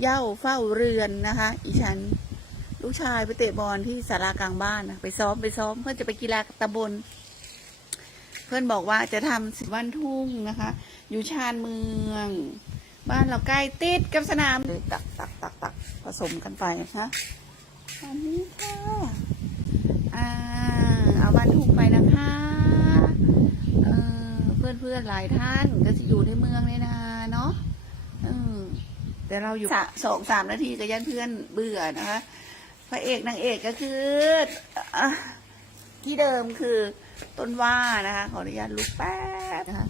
เย้าเฝ้าเรือนนะคะ อีฉัน ลูกชายไปเตะบอลที่สารากลางบ้านนะไปซ้อมไปซ้อม เพื่อจะไปกีฬาตำบลเพื่อนบอกว่าจะทำสิบวันทุ่งนะคะ อยู่ชานเมือง บ้านเราใกล้ติดกับสนามเลยตักตักตักตักผสมกันไปนะคะอันนี้ค่ะอ่าเอาบ้านทุ่งไปนะคะเออเพื่อนเพื่อนหลายท่านก็จะอยู่ในเมืองเลยนะเนะ แต่เราอยู่ สองสามนาทีก็ยันเพื่อนเบื่อนะคะ พระเอกนางเอกก็คืออะที่เดิมคือต้นว่านะคะ ขออนุญาตลุกแป๊บนะคะ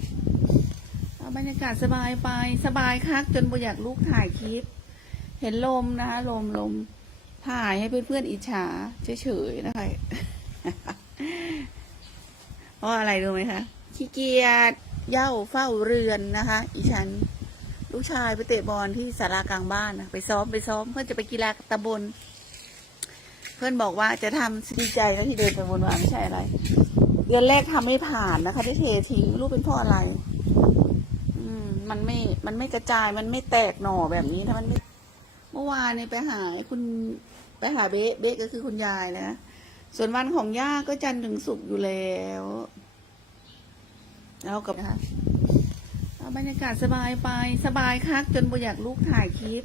เอาบรรยากาศสบายไปสบายคักจนบ่อยากลูกถ่ายคลิป เห็นลมนะคะลมลมถ่ายให้เพื่อนๆอิจฉาเฉยๆนะคะเพราะอะไรรู้ไหมคะขี้เกียจเย้าเฝ้าเรือนนะคะ อีฉัน ลูกชายไปเตะบอลที่สารากลางบ้านนะไปซ้อมไปซ้อม เพื่อจะไปกีฬาตำบล เพื่อนบอกว่าจะทำดีใจแล้วที่เดินไปบนวานไม่ใช่อะไร เดือนแรกทำไม่ผ่านนะคะ ได้เททิ้งไม่รู้เป็นเพราะอะไร อืม มันไม่ มันไม่กระจายมันไม่แตกหน่อแบบนี้ถ้ามันไม่ เมื่อวานเนี่ยไปหาคุณไปหาเบ๊เบ๊ก็คือคุณยายนะส่วนวันของย่าก็จันถึงศุกอยู่แล้วแล้วกับนะคะ เอาบรรยากาศสบายไปสบายคักจนบ่อยากลูกถ่ายคลิป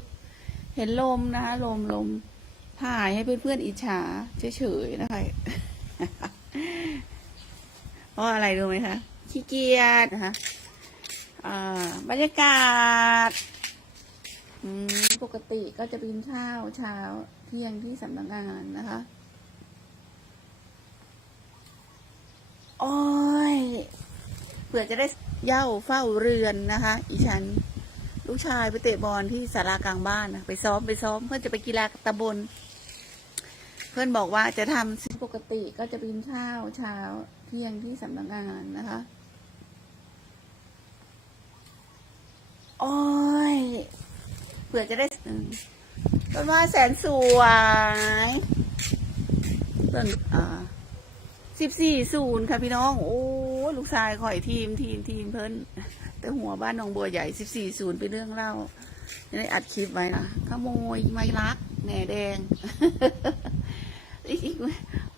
เห็นลมนะคะลมลมถ่ายให้เพื่อนๆอิจฉาเฉยๆนะคะเพราะอะไรรู้ไหมคะขี้เกียจนะคะบรรยากาศปกติก็จะกินข้าวเช้าเที่ยงที่สำนักงานนะคะอ้ย เผื่อจะได้เย้าเฝ้าเรือนนะคะ อีฉันลูกชายไปเตะบอลที่สารากลางบ้านนะไปซ้อมไปซ้อม เพื่อจะไปกีฬาตำบลเพื่อนบอกว่าจะทำปกติก็จะกินข้าวเช้าเที่ยงที่สำนักงานนะคะโอ้ยเผื่อจะได้ต้นว่าแสนสวยต้นอ่า สิบสี่ศูนย์ค่ะพี่น้อง โอ้ลูกชายข่อยทีมทีมทีมเพิ่นแต่หัวบ้านหนองบัวใหญ่สิบสี่ศูนย์เป็นเรื่องเล่าจะได้อัดคลิปไว้นะขโมยไม่รักแหน่แดงอีก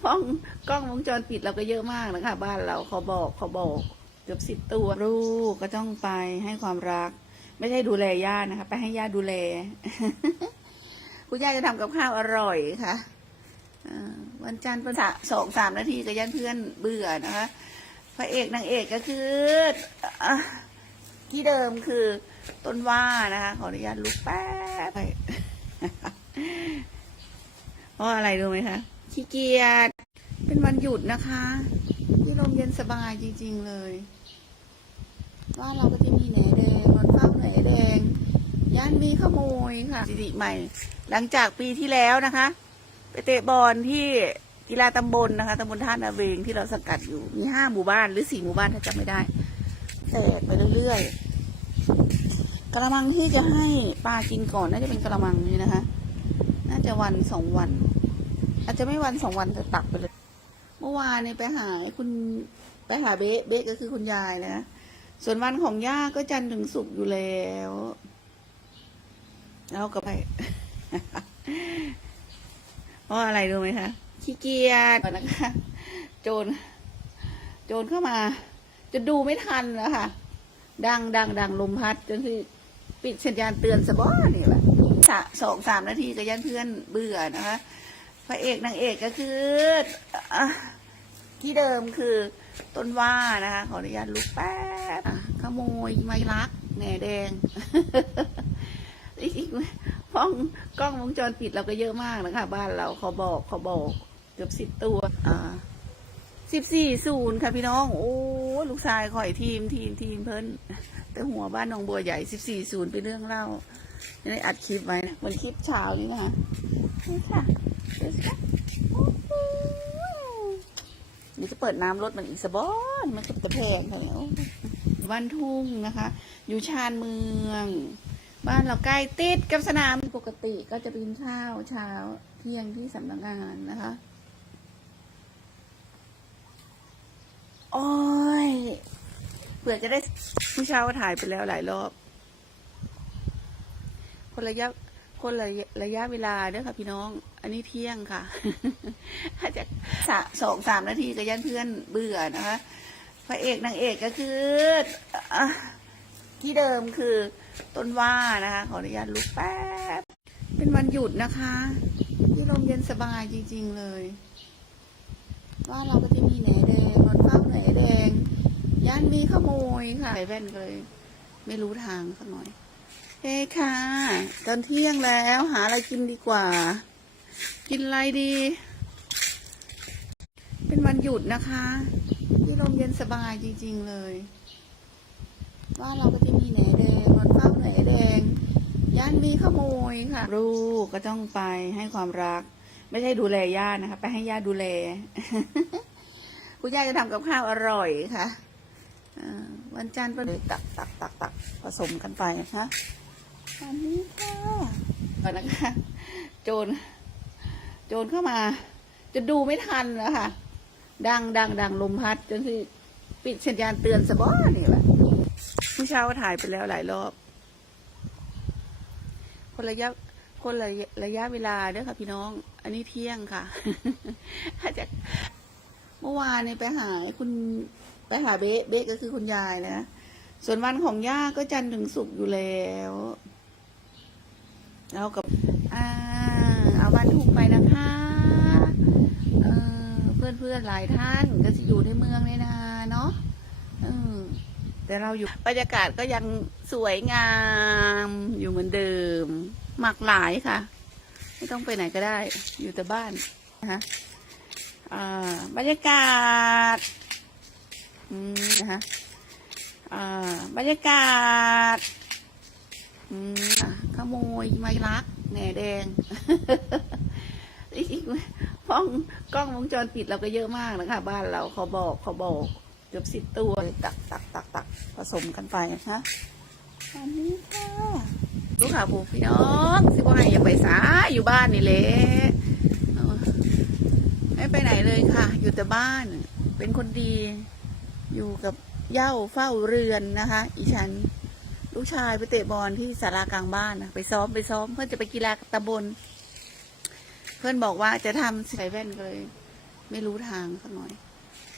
ห้องกล้องวงจรปิดเราก็เยอะมากนะคะบ้านเราเขาบอกเขาบอกเกือบสิบตัวลูกก็ต้องไปให้ความรัก ไม่ใช่ดูแลย่านะคะ ไปให้ย่าดูแล คุณย่าจะทำกับข้าวอร่อยค่ะอ่า วันจันทร์เป็นสะสองสามนาทีก็ยันเพื่อนเบื่อนะคะ พระเอกนางเอกก็คืออที่เดิมคือต้นว่านะคะขออนุญาตลุกแป๊บเพราะอะไรรู้ไหมคะขี้เกียจเป็นวันหยุดนะคะที่ลมเย็นสบายจริง ๆเลยบ้าเราก็จะมีแหนแดงวันเฝ้าแหนแดงย่านมีขโมยค่ะสิริใหม่ หลังจากปีที่แล้วนะคะ ไปเตะบอลที่กีฬาตำบลนะคะตำบลท่านาเวงที่เราสังกัดอยู่มีห้าหมู่บ้านหรือสี่หมู่บ้านถ้าจำไม่ได้แตกไปเรื่อยๆกระมังที่จะให้ปลากินก่อนน่าจะเป็นกระมังนี้นะคะ น่าจะวันสองวัน อาจจะไม่วันสองวันแต่ตักไปเลย เมื่อวานเนี่ยไปหาคุณไปหาเบ๊เบ๊ก็คือคุณยายนะส่วนวันของย่าก็จันถึงศุกอยู่แล้วแล้วก็ไป ราะอะไรรู้ไหมคะขี้เกียจนะคะ โจรโจรเข้ามา จะดูไม่ทันแล้วค่ะ ดังดังดังลมพัดจนที่ปิดสัญญาณเตือนสะบ้อนี่แหละสะสองสามนาทีก็ยันเพื่อนเบื่อนะคะพระเอกนางเอกก็คืออะที่เดิมคือต้นว่านะคะ ขออนุญาตลุกแป๊บอะขโมยไม่รักแหน่แดง อีกห้องกล้องวงจรปิดเราก็เยอะมากนะคะ บ้านเราเขาบอกเขาบอกเกือบสิบตัว อ่าสิบสี่ศูนย์ค่ะพี่น้อง โอ้ลูกชายข่อยทีมทีมทีมเพิ่นแต่หัวบ้านหนองบัวใหญ่สิบสี่ศูนย์เป็นเรื่องเล่าได้อัดคลิปไว้นะเหมือนคลิปเช้านี้นะคะนี่ค่ะเดี๋ยวสิคะโอ้โหเดี๋ยวจะเปิดน้ำรถมันอีกสบอนมันก็จะแพงค่ะเนี่ยโอ้บ้านทุ่งนะคะ อยู่ชานเมือง บ้านเราใกล้ติดกับสนามปกติก็จะกินข้าวเช้าเที่ยงที่สำนักงานนะคะ โอ้ยเผื่อจะได้ผู้เช้าถ่ายไปแล้วหลายรอบ คนละยะคนระยะระยะเวลาเด้อค่ะพี่น้อง อันนี้เที่ยงค่ะอาจจะสะสองสามนาทีก็ยันเพื่อนเบื่อนะคะพระเอกนางเอกก็คืออที่เดิมคือ ต้นว่านะคะ ขออนุญาตลุกแป๊บ เป็นวันหยุดนะคะที่ลมเย็นสบายจริง ๆเลย ว่าเราก็จะมีแหนแดงนอนเฝ้าแหนแดง ย่านมีขโมยค่ะใส่แว่นเลย ไม่รู้ทางสักหน่อยเฮ้ค่ะตอนเที่ยงแล้วหาอะไรกินดีกว่า กินอะไรดี เป็นวันหยุดนะคะที่ลมเย็นสบายจริง ๆเลย ว่าเราก็จะมีแหนแดง อนเฝ้าแหนแดงย่านมีขโมยค่ะ ลูกก็ต้องไปให้ความรัก ไม่ใช่ดูแลย่านะคะ ไปให้ย่าดูแล คุณย่าจะทำกับข้าวอร่อยค่ะอวันจันทร์ก็เลยตักตักตักตักผสมกันไปนะคะอันนี้ค่ะก่อนนะคะ โจรโจรเข้ามา จะดูไม่ทันแล้วค่ะ ดังดังดังลมพัดจนที่ปิดสัญญาณเตือนสะบ้อนี่แหละ เช้าก็ถ่ายไปแล้วหลายรอบ คนระยะคนระยะระยะเวลาเด้อค่ะพี่น้อง อันนี้เที่ยงค่ะอาจจะเมื่อวานเนี่ยไปหาคุณไปหาเบ๊เบ๊ก็คือคุณยายนะ ส่วนวันของย่าก็จันทร์ถึงศุกร์อยู่แล้ว แล้วกับอ่าเอาวันถูกไปนะคะเพื่อนเพื่อนๆหลายท่านก็จะอยู่ในเมืองเลยนะเนาะเออ แต่เราอยู่บรรยากาศก็ยังสวยงามอยู่เหมือนเดิม หมากหลายค่ะ ไม่ต้องไปไหนก็ได้ อยู่แต่บ้านนะคะบรรยากาศนะคะบรรยากาศขโมยไม่รักแหน่แดงอีกห้องกล้องวงจรปิดเราก็เยอะมากนะคะ บ้านเราเขาบอกเขาบอก เกือบสิบตัวตักตักตักตักผสมกันไปนะคะอันนี้ค่ะลูกค้าผูพี่น้องสิว่าให้อย่าไปสาอยู่บ้านนี่แหละไม่ไปไหนเลยค่ะ อยู่แต่บ้านเป็นคนดีอยู่กับเย้าเฝ้าเรือนนะคะ อีฉันลูกชายไปเตะบอลที่สารากลางบ้านนะไปซ้อมไปซ้อม เพื่อนจะไปกีฬาตะบน เพื่อนบอกว่าจะทำใส่แว่นเลย ไม่รู้ทางสักหน่อย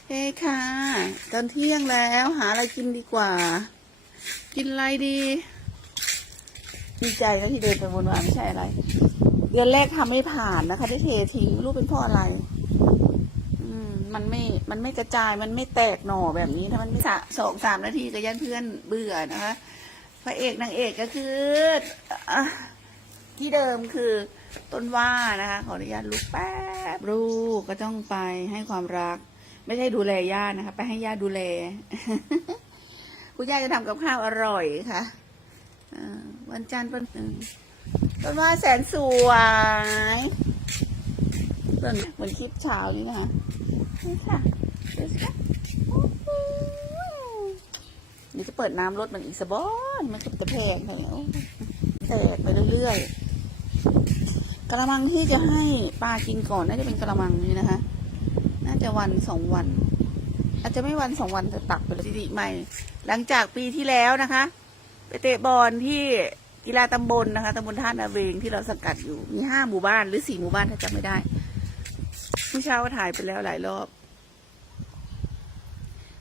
เฮ้ค่ะ ตอนเที่ยงแล้วหาอะไรกินดีกว่า กินอะไรดี ดีใจแล้วที่เดินไปวนมาไม่ใช่อะไร เดือนแรกทำไม่ผ่านนะคะที่เททิ้งไม่รู้เป็นเพราะอะไร อืม มันไม่ มันไม่กระจายมันไม่แตกหน่อแบบนี้ ถ้ามันไม่สะสองสามนาทีก็ยันเพื่อนเบื่อนะคะพระเอกนางเอกก็คืออที่เดิมคือต้นว่านะคะ ขออนุญาตลุกแป๊บลูกก็ต้องไปให้ความรัก ไม่ใช่ดูแลย่านะคะ ไปให้ย่าดูแล คุณย่าจะทำกับข้าวอร่อยค่ะอวันจันทร์วันอืมต้นว่าแสนสวยต้นเหมือนคลิปเช้านี้นะคะนี่ค่ะเดี๋ยวจะเปิดน้ำรถมันอีกสะบอนมันก็จะแพงไปโอ้แตกไปเรื่อยๆกระมังที่จะให้ปลากินก่อนน่าจะเป็นกระมังนี้นะคะ น่าจะวันสองวัน อาจจะไม่วันสองวันแต่ตักไปเลยสิใหม่ หลังจากปีที่แล้วนะคะ ไปเตะบอลที่กีฬาตำบลนะคะตำบลท่านาเวงที่เราสังกัดอยู่มีห้าหมู่บ้านหรือสี่หมู่บ้านถ้าจำไม่ได้เมื่อเช้าก็ถ่ายไปแล้วหลายรอบ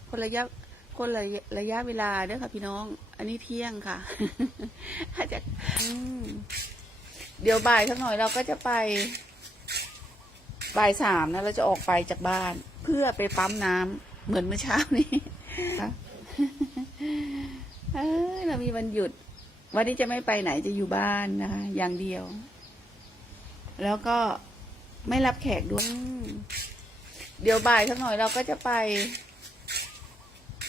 คนระยะคนระยะระยะเวลาเด้อค่ะพี่น้อง อันนี้เที่ยงค่ะอาจจะเดี๋ยวบ่ายสักหน่อยเราก็จะไป บ่ายสามนะเราจะออกไปจากบ้าน เพื่อไปปั๊มน้ำเหมือนเมื่อเช้านี้เออเรามีวันหยุด วันนี้จะไม่ไปไหนจะอยู่บ้านนะคะอย่างเดียว แล้วก็ไม่รับแขกด้วย เดี๋ยวบ่ายสักหน่อยเราก็จะไป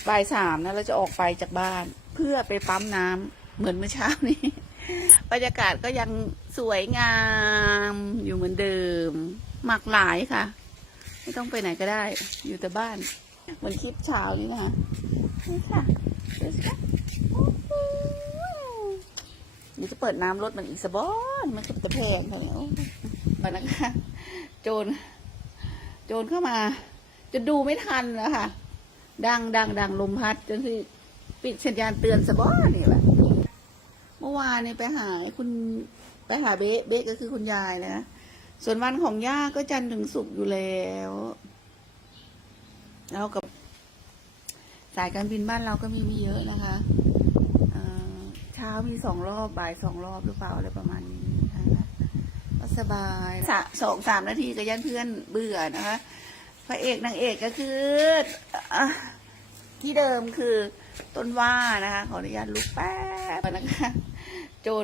บ่ายสามนะเราจะออกไปจากบ้าน เพื่อไปปั๊มน้ำเหมือนเมื่อเช้านี้บรรยากาศก็ยังสวยงามอยู่เหมือนเดิม หมากหลายค่ะ ไม่ต้องไปไหนก็ได้ อยู่แต่บ้าน เหมือนคลิปเช้านี้นะคะนี่ค่ะเดี๋ยวจะเปิดน้ำรถมันอีกสะบอนมันก็จะแพงไปโอ้มานะคะ โจร โจรเข้ามา จะดูไม่ทันแล้วค่ะ ดังดังดังลมพัดจนที่ปิดสัญญาณเตือนสะบ้อนี่แหละ เมื่อวานเนี่ยไปหาคุณ ไปหาเบ๊เบ๊ก็คือคุณยายนะ ส่วนวันของย่าก็จันถึงศุกอยู่แล้ว แล้วกับสายการบินบ้านเราก็มีไม่เยอะนะคะเช้ามีสองรอบบ่ายสองรอบหรือเปล่าอะไรประมาณนี้นะคะก็สบายสสองสามนาทีก็ยันเพื่อนเบื่อนะคะพระเอกนางเอกก็คืออที่เดิมคือต้นว่านะคะ ขออนุญาตลุกแป๊บนะคะ โจร